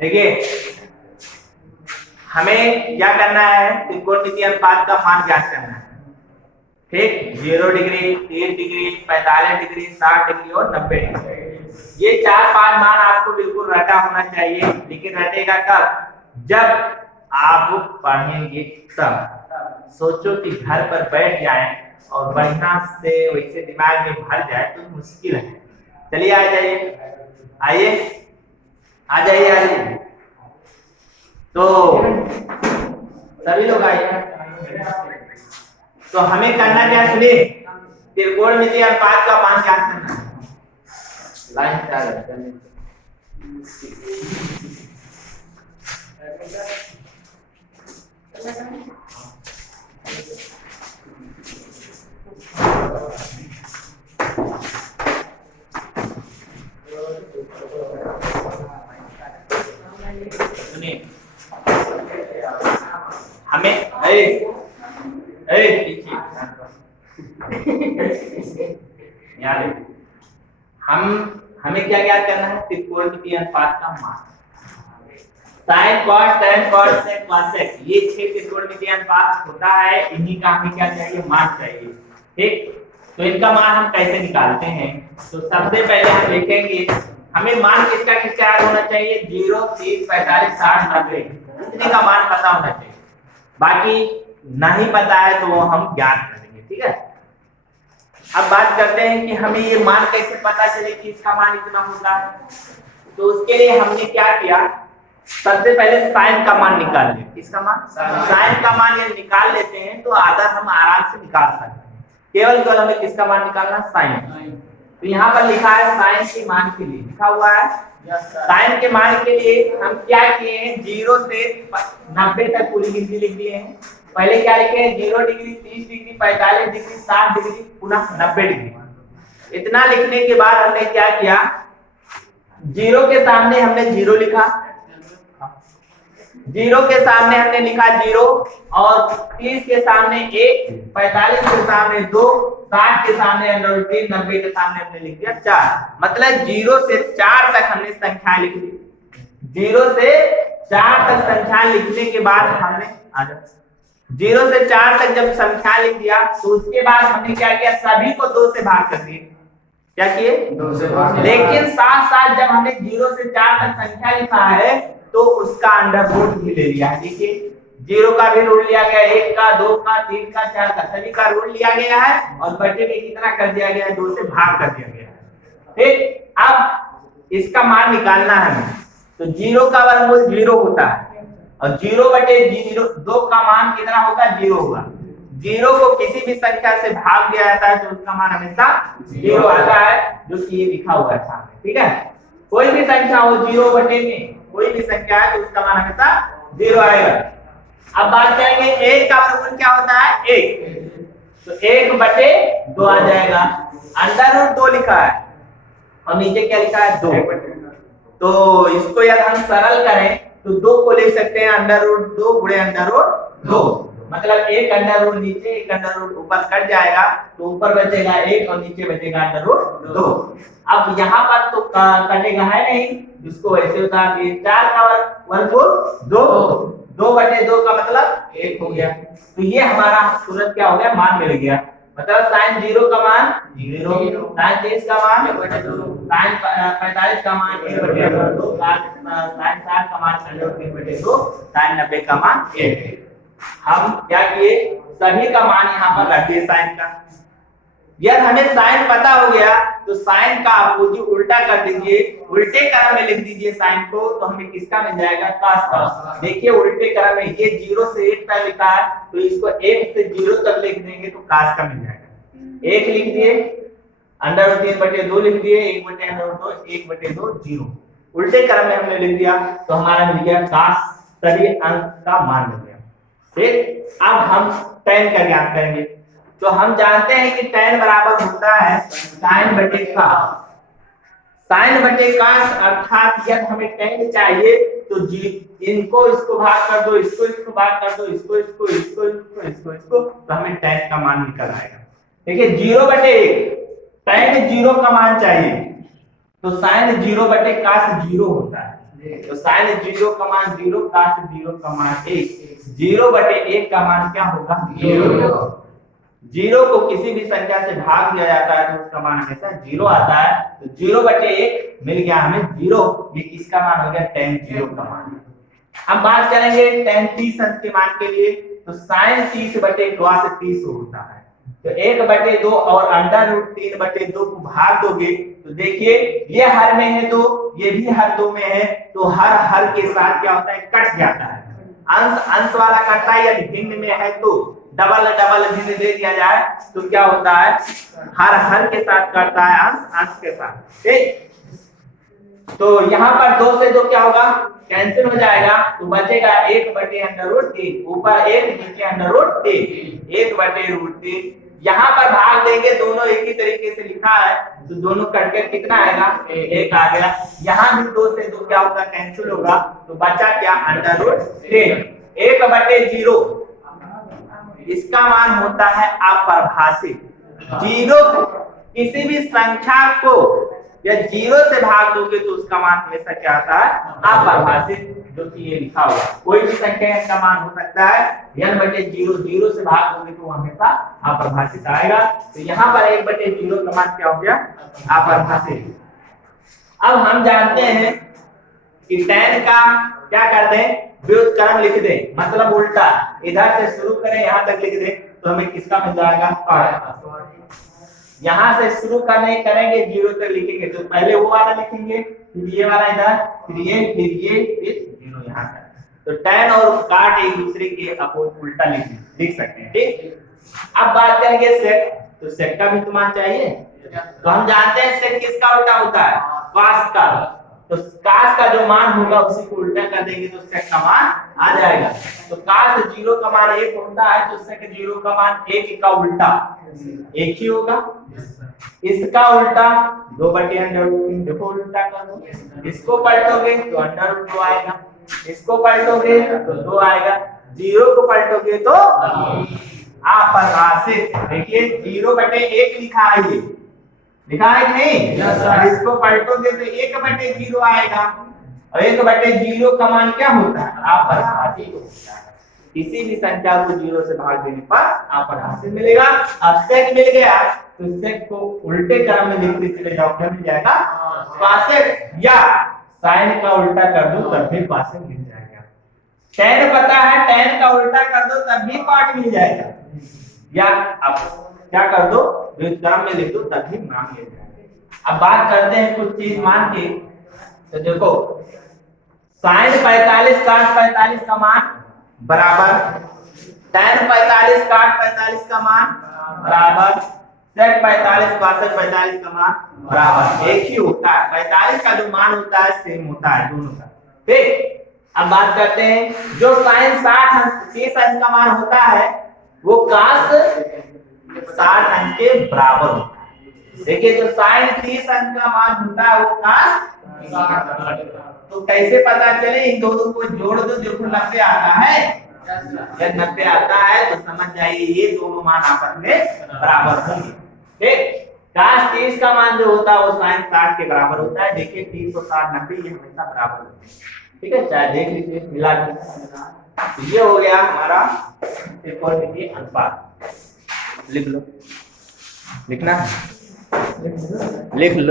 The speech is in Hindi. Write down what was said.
देखिए हमें क्या करना है, त्रिकोणमितीय अनुपात का मान ज्ञात करना है। ठीक, 0 डिग्री, 30 डिग्री, 45 डिग्री, 60 डिग्री और 90 डिग्री। ये 4-5 मान आपको बिल्कुल रटा होना चाहिए, लेकिन रटेगा कब? जब आप पढ़ेंगे तब। सोचो कि घर पर बैठ जाए और बढ़िया से वैसे दिमाग में भर जाए तो मुश्किल है। चलिए आ जाइए, आइए आ जाइए, आ जाइए। तो सभी लोग आइए। तो हमें करना क्या सुनिए, त्रिकोणमितीय अनुपात का मान ज्ञात करना है। लाइन चालू सुनिए, हमें हमें क्या ज्ञात करना है, त्रिकोणमितीय अनुपात का मान। Sine cos tan cos sec cosec, ये 6 त्रिकोणमितीय अनुपात होता है, इन्हीं का हमें क्या चाहिए, मान चाहिए। ठीक, तो इनका मान हम कैसे निकालते हैं? तो सबसे पहले हम लिखेंगे, हमें मान किसका किसका याद होना चाहिए, 0, 30, 45, 60, 90, इतने का मान पता होना चाहिए। बाकी नहीं पता है तो वो हम ज्ञात करेंगे। ठीक है, अब बात करते हैं कि हमें ये मान कैसे पता चले कि इसका मान इतना होता है। तो उसके लिए हमने क्या किया, सबसे पहले साइन का मान निकाल लिया। किसका मान? साइन का मान ये निकाल लेते हैं तो आधा हम आराम से निकाल सकते हैं। केवल हमें किसका मान निकालना, साइन। तो यहाँ पर लिखा है साइन के मान के लिए, लिखा हुआ है साइन के मान के लिए हम क्या किए हैं, 0 से 90 तक पूरी गिनती लिख दिए हैं। पहले क्या लिखे हैं, 0 डिग्री, 30 डिग्री, 45 डिग्री, 60 डिग्री, पुनः 90 डिग्री। इतना लिखने के बाद हमने क्या किया, 0 के सामने हमने 0 लिखा, 0 के सामने हमने लिखा 0, और 30 के सामने 1, 45 के सामने 2, 60 के सामने √3, 90 के सामने हमने लिख दिया 4। मतलब 0 से 4 तक हमने संख्या लिख दी। 0 से 4 तक संख्या लिखने के बाद हमने 0 से 4 तक जब संख्या लिख दिया तो उसके बाद हमने क्या किया, सभी को 2 से भाग कर दिए। क्या किए, 2 से भाग। लेकिन साथ साथ जब हमने 0 से 4 तक संख्या लिखा है तो उसका अंडर रूट भी ले लिया है। देखिए 0 का भी रूट लिया गया, 1 का, 2 का, 3 का, 4 का, सभी का रूट लिया गया है और बटे में कितना कर दिया गया है, 2 से भाग कर दिया गया है। ठीक, अब इसका मान निकालना है हमें। तो 0 का वर्गमूल 0 होता है और 0/0, 2 का मान कितना होगा, 0 होगा। 0 को किसी भी संख्या से भाग दिया जाता है तो उसका मान हमेशा 0 आता है, जो कि ये लिखा हुआ है सामने। ठीक है, कोई भी संख्या हो 0 बटे में कोई भी संख्या है तो उसका मान हमेशा 0 आएगा। अब बात करेंगे 1 का वर्गमूल क्या होता है, 1, तो 1/2 आ जाएगा। √2 लिखा है और नीचे क्या लिखा है, 2। तो इसको यदि हम सरल करें तो 2 को लिख सकते हैं √2 गुणे √2, मतलब 1 अंडर नीचे 1 अंडर ऊपर कट जाएगा तो ऊपर बचेगा 1 और नीचे बचेगा √2। अब यहाँ पर तो कटेगा है नहीं, इसको ऐसे उतार दिए। 4 का वर्गमूल 2, 2/2 का मतलब 1 हो गया। तो ये हमारा तुरंत क्या हो गया, मान मिल गया। मतलब साइन 0 का मान 0, साइन 30 का मान 1/2, साइन 45 का मान 1/2, साइन 60 का मान 3/2, साइन 90 का मान 1। हम क्या किए, सभी का मान यहाँ पर रख दिए साइन का। यदि हमें साइन पता हो गया तो साइन का अपोजिट उल्टा कर दीजिए, उल्टे क्रम में लिख दीजिए साइन को, तो हमें किसका मिल जाएगा, cos का। देखिए उल्टे क्रम में ये 0 से 1 तक लिखा है तो इसको 1 से 0 तक लिख देंगे तो cos का मिल जाएगा। 1 लिख दिए, √3/2 लिख दिए, 1/√2, 1/2 0, उल्टे क्रम में हमने लिख दिया तो हमारा मिल गया cos, सभी अंक का मान मिल गया। ठीक, अब हम tan का ज्ञात करेंगे। तो हम जानते हैं कि tan बराबर होता है sin/cos। sin/cos अर्थात यदि हमें tan चाहिए तो इनको इसको भाग कर दो, इसको इसको भाग कर दो, इसको इसको इसको इसको इसको इसको, तो हमें tan का मान निकल आएगा। देखिए 0/1, tan 0 का मान चाहिए तो sin 0/cos 0 होता है। तो साइन 0 का मान 0, cos 0 का मान 1, 0/1 का मान क्या होगा 0। 0 को किसी भी संख्या से भाग दिया जाता है तो उसका मान हमेशा 0 आता है। तो 0/1 मिल गया हमें 0। ये किसका मान हो गया tan 0 का मान। हम बात करेंगे tan 30 अंश के मान के लिए। तो sin 30/cos 30 होता है। तो 1/2 और √3/2 को भाग दोगे तो देखिए ये हर में है 2, ये भी हर 2 में है, तो हर के साथ क्या होता है कट जाता है। अंश वाला कटता है, यदि भिन्न में है तो डबल भिन्न दे दिया जाए तो क्या होता है हर के साथ कटता है, अंश के साथ। ठीक, तो यहाँ पर 2 से 2 क्या होगा कैंसिल हो जाएगा, तो बचेगा 1/√3, ऊपर 1 नीचे √3, 1/√3। यहाँ पर भाग देंगे, दोनों एक ही तरीके से लिखा है तो दोनों कटकर कितना आएगा 1 आ गया। यहाँ भी 2 से 2 क्या होगा कैंसिल होगा, तो बचा क्या √3। 1/0 इसका मान होता है अपरिभाषित। 0 किसी भी संख्या को या 0 से भाग दोगे तो उसका मान हमेशा क्या आता है अपरिभाषित, जो कि ये लिखा हुआ। कोई भी संख्या का मान हो सकता है n/0, 0 से भाग दोगे तो हमेशा अपरिभाषित आएगा। तो यहाँ पर 1/0 का मान क्या हो गया अपरिभाषित। अब हम जानते हैं कि tan का क्या कर दें व्युत्क्रम लिख दें, मतलब उल्टा, इधर से शुरू करें यहाँ तक लिख दें तो हमें किसका मिल जाएगा। यहाँ से शुरू करेंगे 0 तक लिखेंगे तो पहले वो वाला लिखेंगे, फिर ये वाला इधर, फिर ये, फिर 0 यहाँ तक। तो tan और काट एक दूसरे के अपोजिट उल्टा लिख सकते हैं। ठीक, अब बात करेंगे सेक। तो सेक का भी तो मान चाहिए, तो हम जानते हैं सेक किसका उल्टा होता है cos का। तो cos का जो मान होगा उसी को उल्टा कर देंगे तो सेक का मान आ जाएगा। तो cos 0 का मान 1 होता है तो सेक 0 का मान 1 का उल्टा 1 ही होगा। इसका उल्टा 2/√3, देखो उल्टा कर दो, इसको पलटोगे तो √2 आएगा, इसको पलटोगे तो 2 आएगा, 0 को पलटोगे तो अपरिभाषित। देखिए 0/1 लिखा है, ये लिखा है कि नहीं, इसको पलटोगे तो 1/0 आएगा, और 1/0 का मान क्या होता है अपरिभाषित होता है। किसी भी संख्या को 0 से भाग देने पर अपरिभाषित मिलेगा। अब सेक मिल गया तो सेक को उल्टे क्रम में लिखते चले जाओ, क्या मिल जाएगा cosec, या साइन का उल्टा कर दो तब भी cosec मिल जाएगा। tan पता है, tan का उल्टा कर दो तब भी cot मिल जाएगा, या अब क्या कर दो व्युत्क्रम में लिख दो तब भी मान मिल जाएगा। अब बात करते हैं कुछ चीज मान के। तो देखो sin 45 cos 45 का मान बराबर tan 45 cot 45 का मान बराबर sec 45 cos 45 का मान बराबर एक ही होता है। 45 का जो मान होता है सेम होता है दोनों का। ठीक, अब बात करते हैं जो sin 30 अंश का मान होता है वो cos 60 अंश के बराबर होता है। देखिए जो sin 30 अंश का मान होता है वो cos, तो कैसे पता चले, इन दोनों को जोड़ दो, देखो 90 आता है, जब 90 आता है तो समझ जाइए ये दोनों मान आपस में बराबर होंगे। ठीक, cos 30 का मान जो होता है वो sin 60 के बराबर होता है। देखिए 30 और 60 90 ये हमेशा बराबर होते हैं। ठीक है, चाहे देख लीजिए मिला के। ये हो गया हमारा त्रिकोणमितीय अनुपात। लिख लो, लिखना लिख लो।